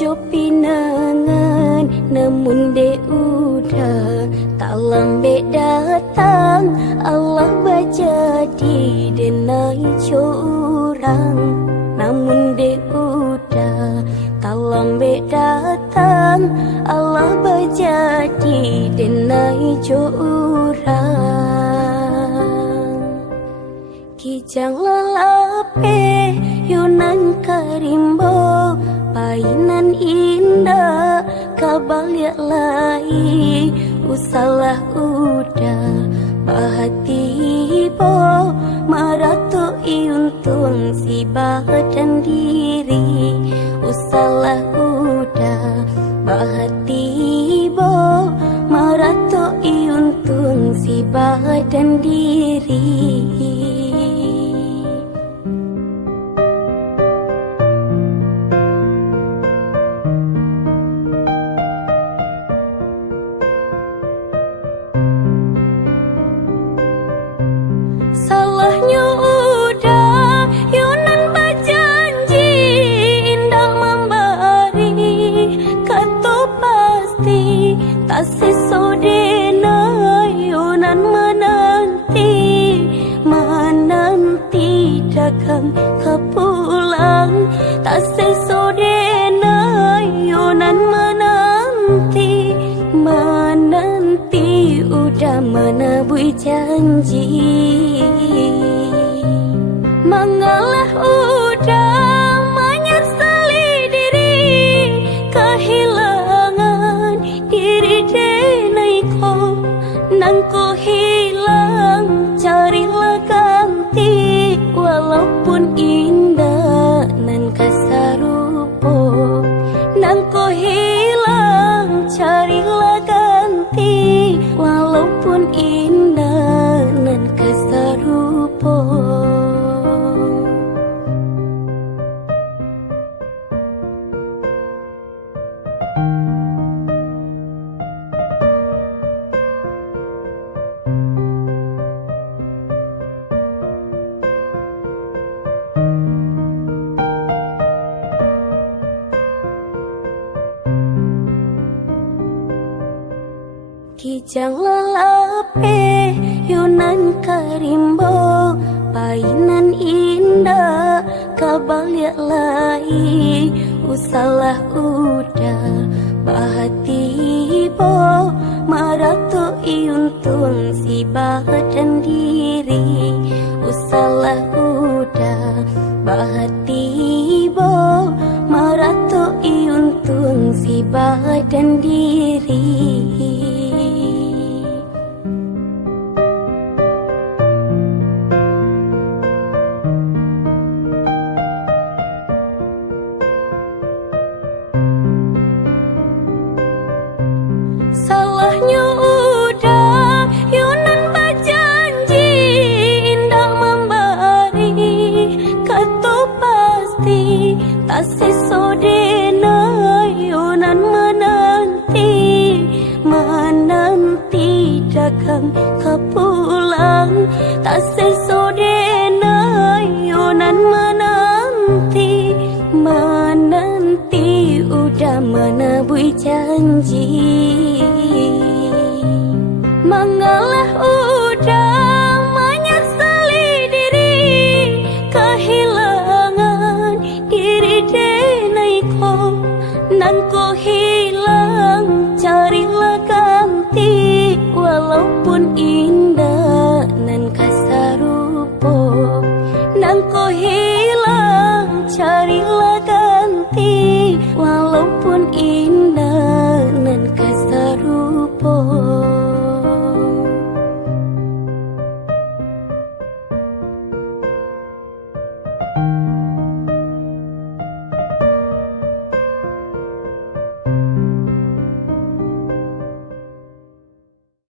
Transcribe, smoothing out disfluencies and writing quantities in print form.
jo pinangan namun de udah tak lambe datang Allah bajadi denai curang namun de udah tak lambe datang Allah bajadi denai curang kijang lalape yunan karimbo painan indah kabalia lai usalah udah bahati bo maratu iuntung si badan diri usalah udah bahati bo maratu iuntung si badan diri. Salahnya udah yunan berjanji indah memberi kata pasti tak sesodena yunan menanti dagang kepulang tak sesodena yunan menanti udah menabui janji mengalah udah menyesali diri kehilangan diri denai ko nang ko hilang carilah ganti walaupun indah nan kasarupo nang ko hilang carilah ganti walaupun indah nan kasarupo. Kijang lalape yunan karimbo painan indah kabalia lai usalah udah bahati bo maratu iuntung si badan diri usalah udah bahati bo maratu iuntung si badan diri. Salahnya udah yunan berjanji indah memberi kata pasti tak sesodena yunan menanti dagang kepulang tak sesodena yunan menanti udah menabui janji mengalah udah menyesali diri kehilangan diri denai ko nang ko hilang carilah ganti walaupun indah nan kasarupo nang ko hilang carilah ganti walaupun